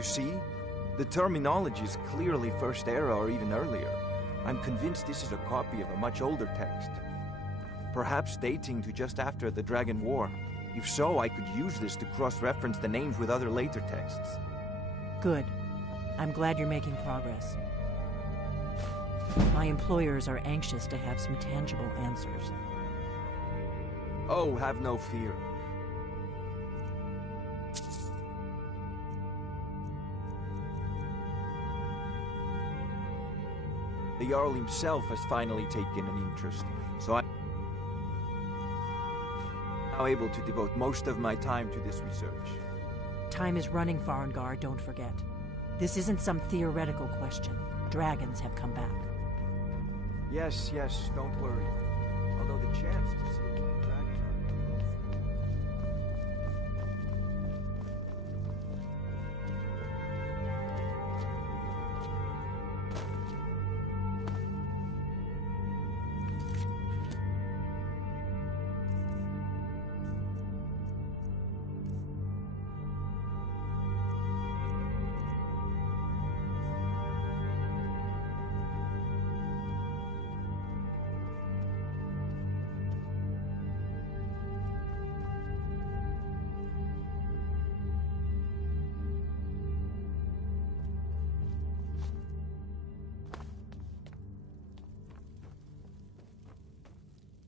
You see? The terminology is clearly First Era or even earlier. I'm convinced this is a copy of a much older text. Perhaps dating to just after the Dragon War. If so, I could use this to cross-reference the names with other later texts. Good. I'm glad you're making progress. My employers are anxious to have some tangible answers. Oh, have no fear. The Jarl himself has finally taken an interest, so I'm now able to devote most of my time to this research. Time is running, Farengar, don't forget. This isn't some theoretical question. Dragons have come back. Yes, don't worry. Although the chance to see a dragon...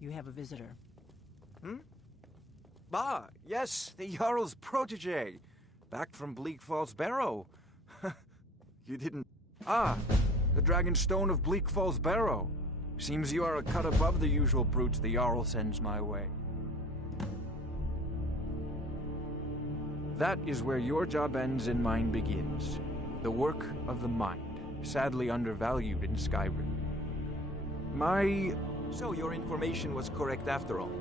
You have a visitor. Ah, yes, the Jarl's protege. Back from Bleak Falls Barrow. You didn't... Ah, the Dragon Stone of Bleak Falls Barrow. Seems you are a cut above the usual brutes the Jarl sends my way. That is where your job ends and mine begins. The work of the mind, sadly undervalued in Skyrim. So your information was correct after all.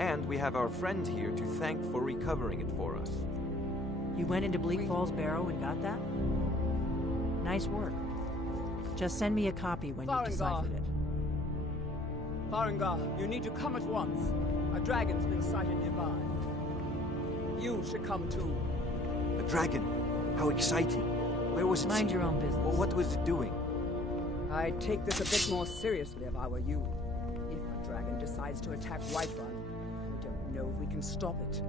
And we have our friend here to thank for recovering it for us. You went into Bleak Falls Barrow and got that? Nice work. Just send me a copy when you've deciphered it. Farengar, you need to come at once. A dragon's been sighted nearby. You should come too. A dragon? How exciting. Where was it? Mind your own business. Well, what was it doing? I'd take this a bit more seriously if I were you. If a dragon decides to attack Whiterun, we don't know if we can stop it.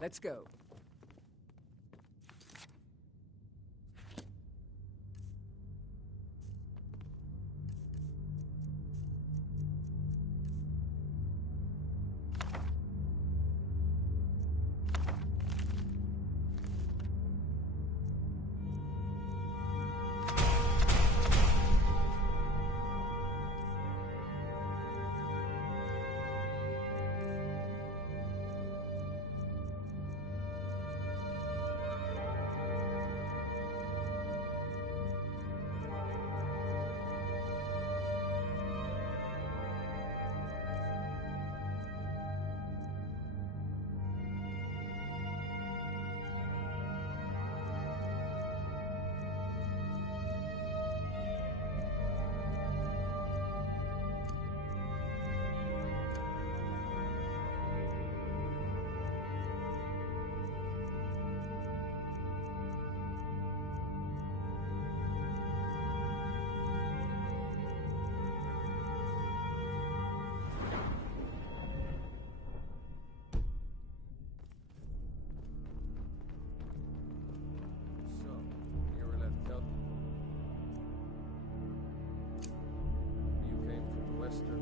Let's go.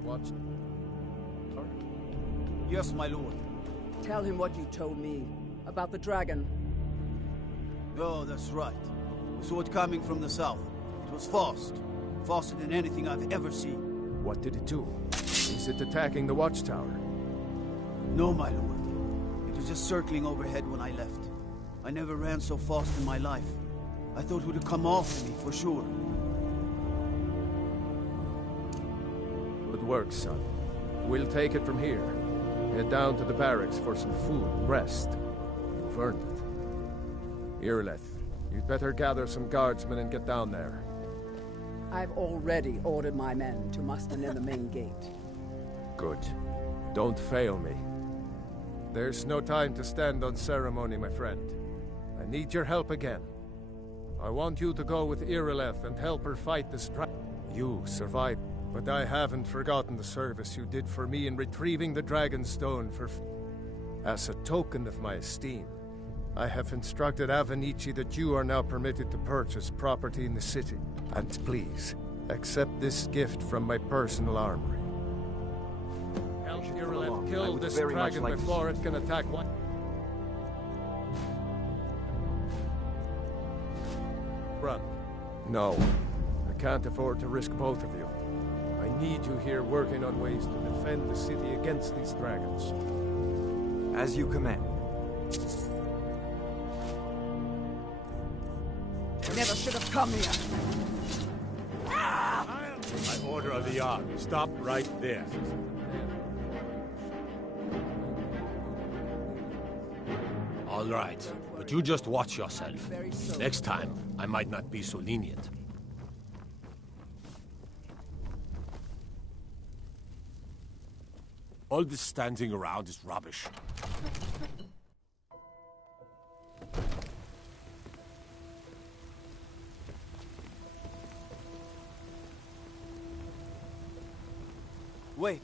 What? Yes, my lord. Tell him what you told me about the dragon. Oh, that's right. We saw it coming from the south. It was fast. Faster than anything I've ever seen. What did it do? Is it attacking the watchtower? No, my lord. It was just circling overhead when I left. I never ran so fast in my life. I thought it would have come after me, for sure. Good work, son. We'll take it from here. Head down to the barracks for some food, rest. You've earned it. Irileth, you'd better gather some guardsmen and get down there. I've already ordered my men to muster near the main gate. Good. Don't fail me. There's no time to stand on ceremony, my friend. I need your help again. I want you to go with Irileth and help her fight this dragon. You survived, but I haven't forgotten the service you did for me in retrieving the Dragon's Stone for... As a token of my esteem, I have instructed Avenici that you are now permitted to purchase property in the city. And please, accept this gift from my personal armory. Help Irileth kill this dragon before it can attack one. Run. No, I can't afford to risk both of you. I need you here working on ways to defend the city against these dragons. As you command. Never should have come here. By order of the army, stop right there. All right, but you just watch yourself. Next time, I might not be so lenient. All this standing around is rubbish. Wait.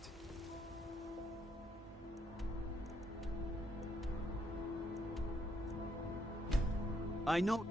I know...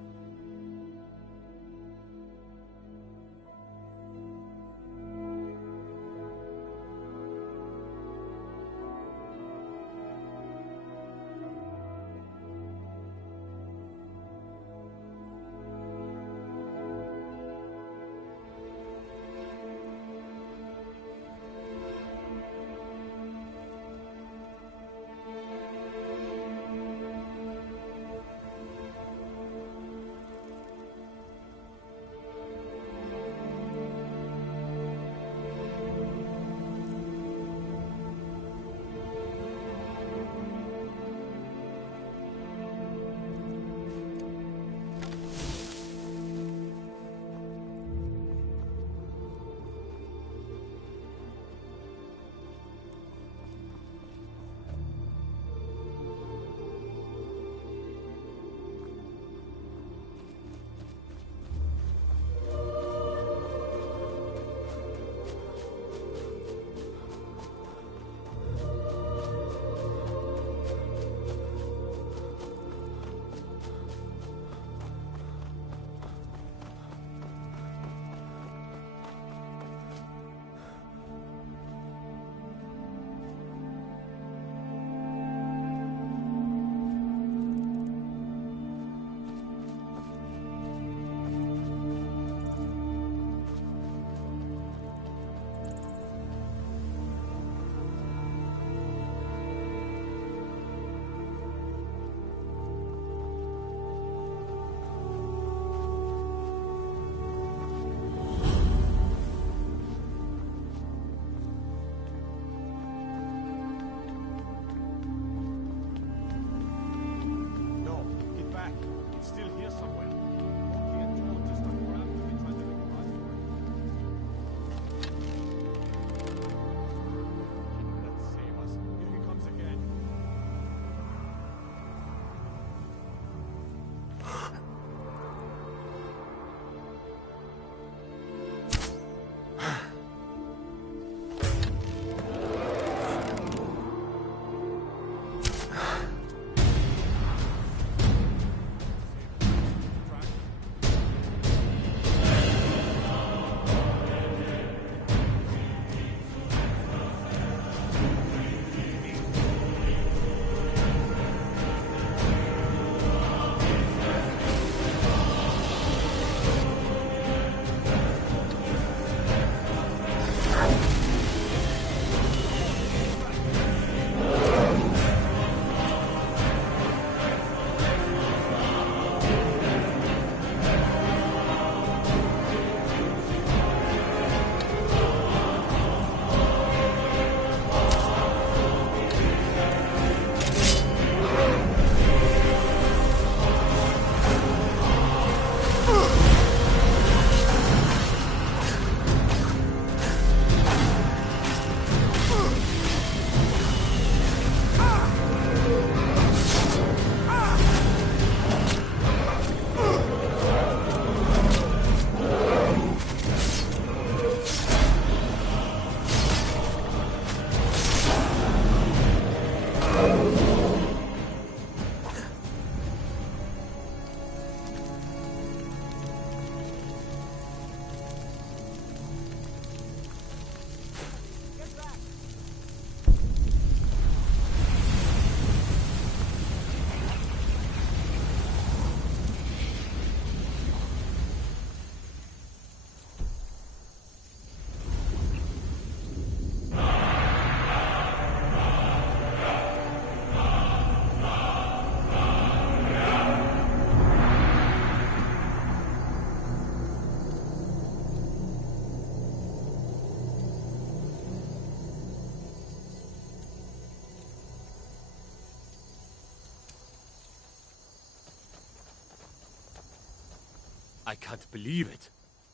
I can't believe it.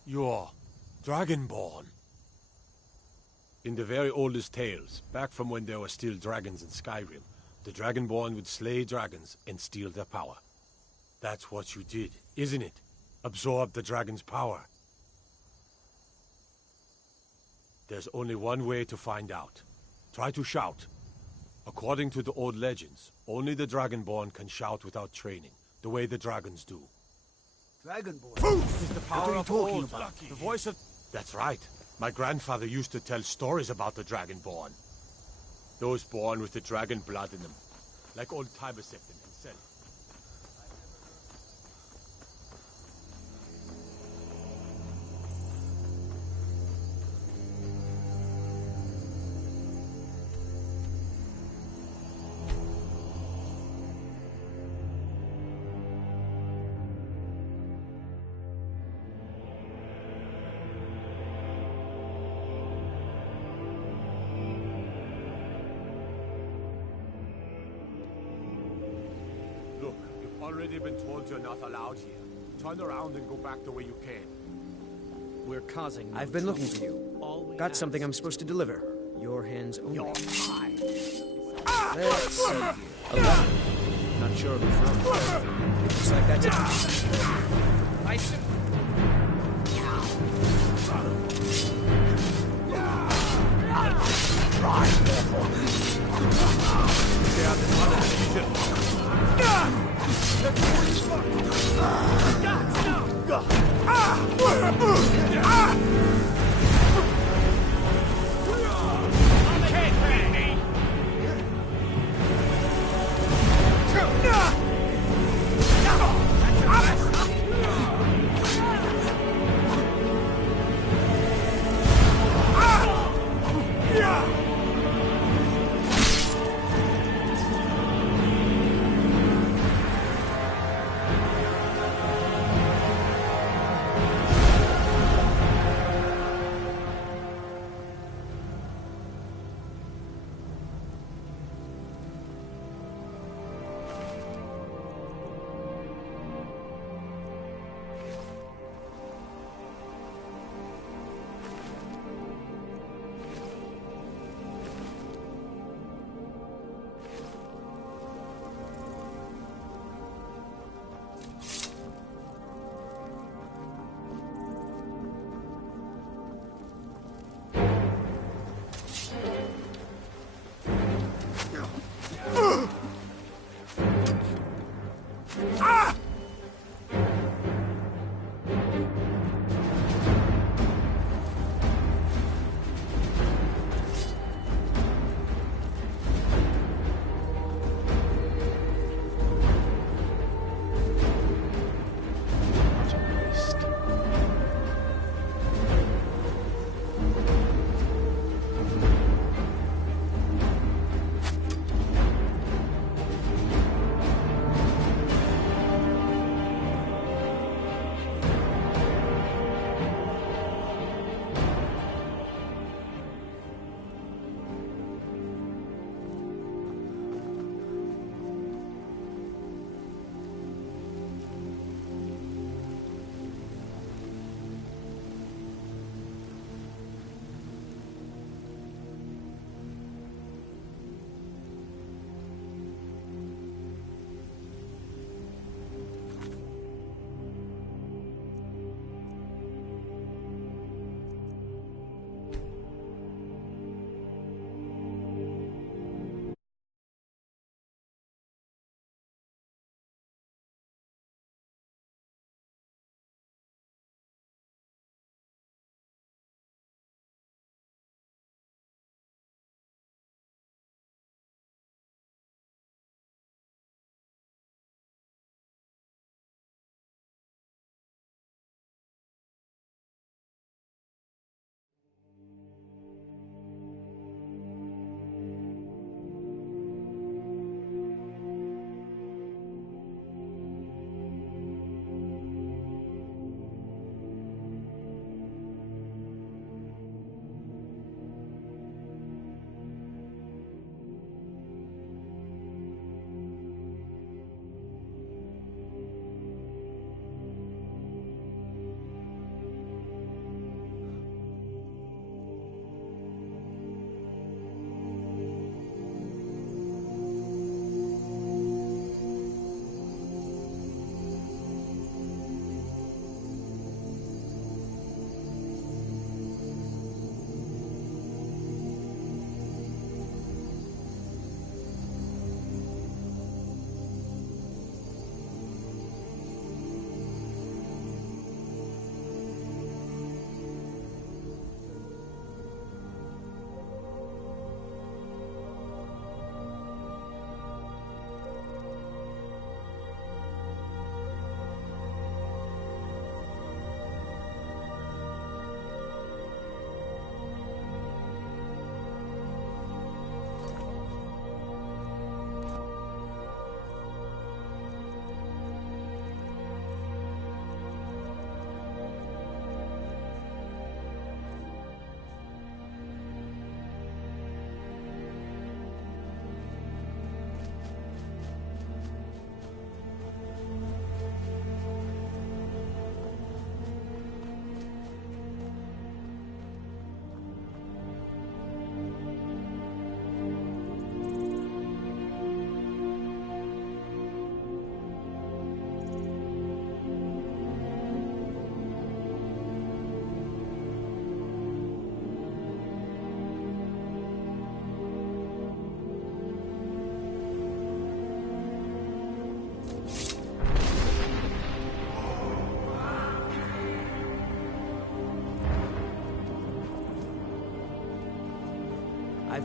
You're Dragonborn. In the very oldest tales, back from when there were still dragons in Skyrim, the Dragonborn would slay dragons and steal their power. That's what you did, isn't it? Absorb the dragon's power. There's only one way to find out. Try to shout. According to the old legends, only the Dragonborn can shout without training, the way the dragons do. Dragonborn? Is the power of talking about? The voice of... That's right. My grandfather used to tell stories about the Dragonborn. Those born with the dragon blood in them. Like old Tibeseptin himself. Look, you've already been told you're not allowed here. Turn around and go back the way you came. We're causing no I've been looking for you. Got something I'm supposed to deliver. Your hands only. Let's see here. A letter. Not sure who from. Looks like that's it. I see.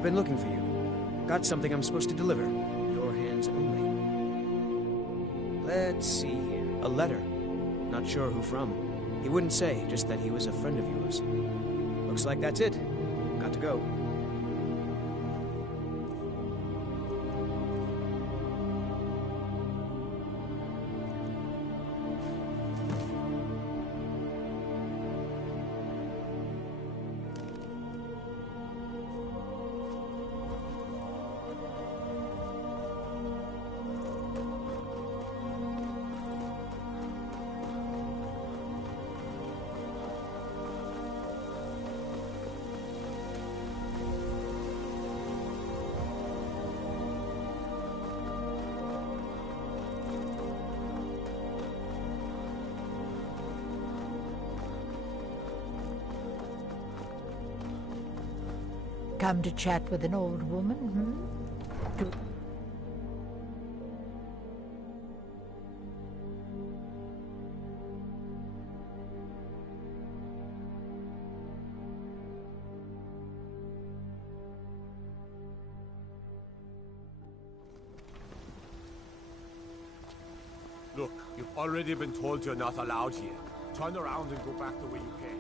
I've been looking for you. Got something I'm supposed to deliver. Your hands only. Let's see here. A letter. Not sure who from. He wouldn't say, just that he was a friend of yours. Looks like that's it. Got to go. Come to chat with an old woman, hmm? Look, you've already been told you're not allowed here. Turn around and go back the way you came.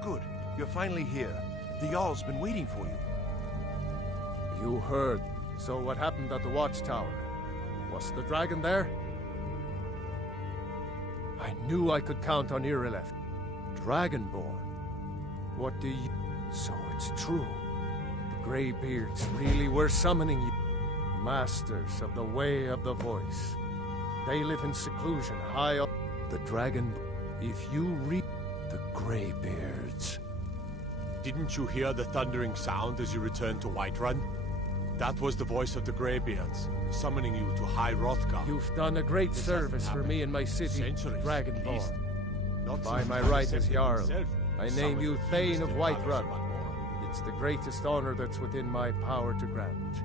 Good. You're finally here. The Jarl's been waiting for you. You heard. So what happened at the watchtower? Was the dragon there? I knew I could count on Irileth. Dragonborn. What do you... So it's true. The Greybeards really were summoning you. Masters of the Way of the Voice. They live in seclusion high up the dragon. If you read the Greybeards... Didn't you hear the thundering sound as you returned to Whiterun? That was the voice of the Greybeards, summoning you to High Hrothgar. You've done a great This service hasn't for me and my city, centuries, Dragonborn. at least. Not By since my you right as accepted Jarl, yourself, I name summoned you the Thane beast of in Whiterun. Talos. It's the greatest honor that's within my power to grant.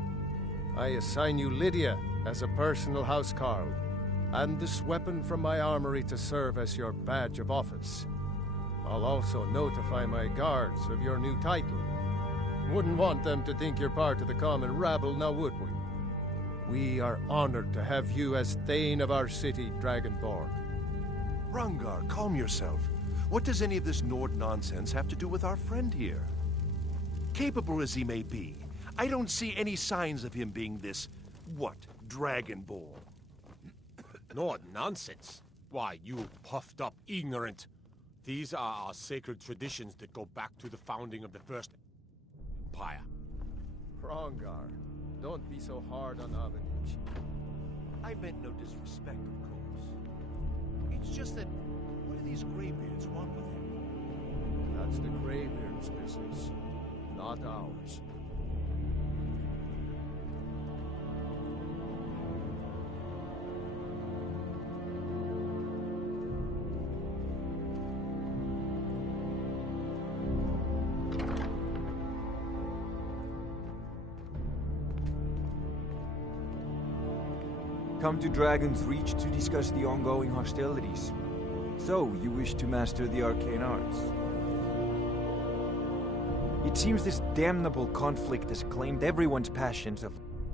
I assign you Lydia as a personal housecarl, and this weapon from my armory to serve as your badge of office. I'll also notify my guards of your new title. Wouldn't want them to think you're part of the common rabble, now would we? We are honored to have you as Thane of our city, Dragonborn. Rungar, calm yourself. What does any of this Nord nonsense have to do with our friend here? Capable as he may be, I don't see any signs of him being this, what, Dragonborn. No nonsense. Why, you puffed up ignorant. These are our sacred traditions that go back to the founding of the First Empire. Hrongar, don't be so hard on Avenich. I meant no disrespect, of course. It's just that, what do these Greybeards want with him? That's the Greybeard's business, not ours. Come to Dragon's Reach to discuss the ongoing hostilities. So, you wish to master the arcane arts? It seems this damnable conflict has claimed everyone's passions of...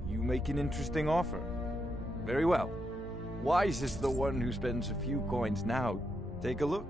You make an interesting offer. Very well. Wise is the one who spends a few coins now. Take a look.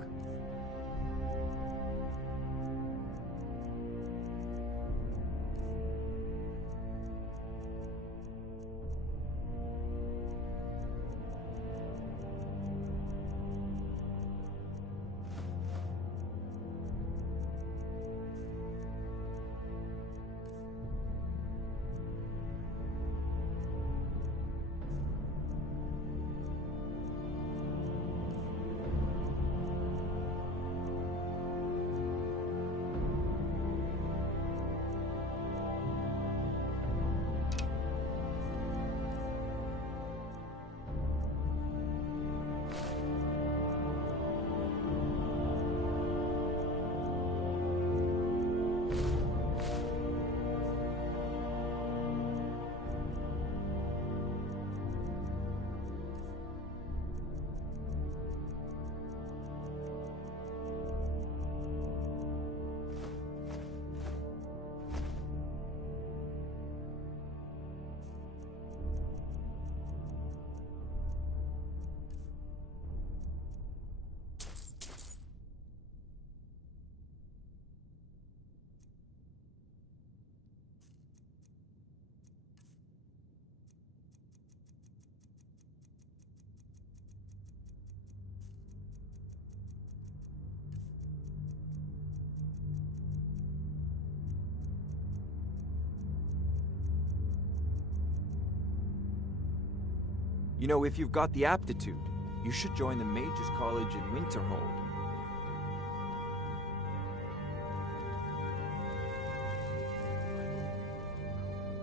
You know, if you've got the aptitude, you should join the Mages College in Winterhold.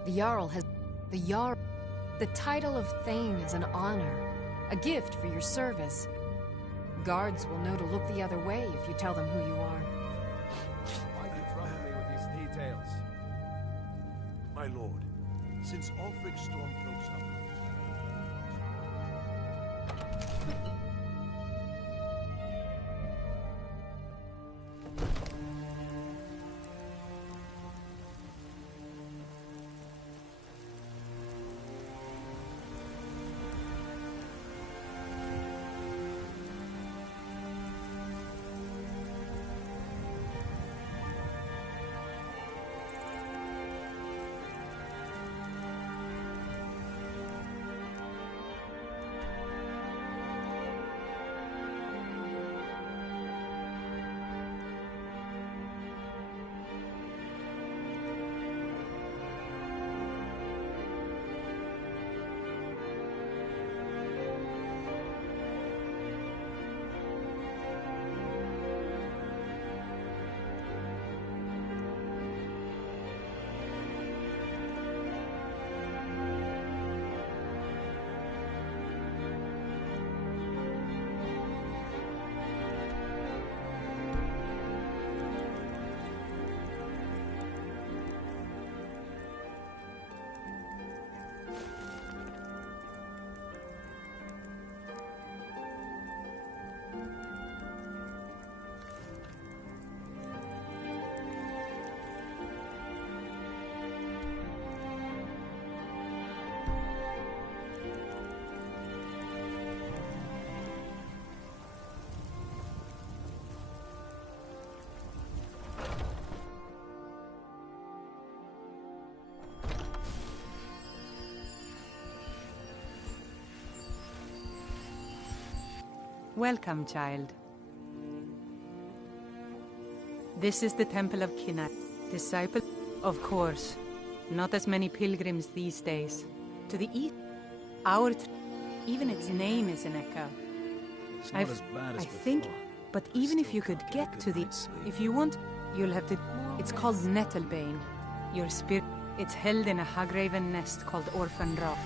The Jarl has... The title of Thane is an honor. A gift for your service. Guards will know to look the other way if you tell them who you are. Why do you trouble me with these details? My lord, since Ulfric's Stormcloak suffered... Welcome, child. This is the Temple of Kinat. Disciple? Of course. Not as many pilgrims these days. To the east, even its name is an echo. It's not as bad as I think, before. but even if you could get to the... If you want, you'll have to... It's called Nettlebane. Your spirit... It's held in a Hagraven nest called Orphan Rock.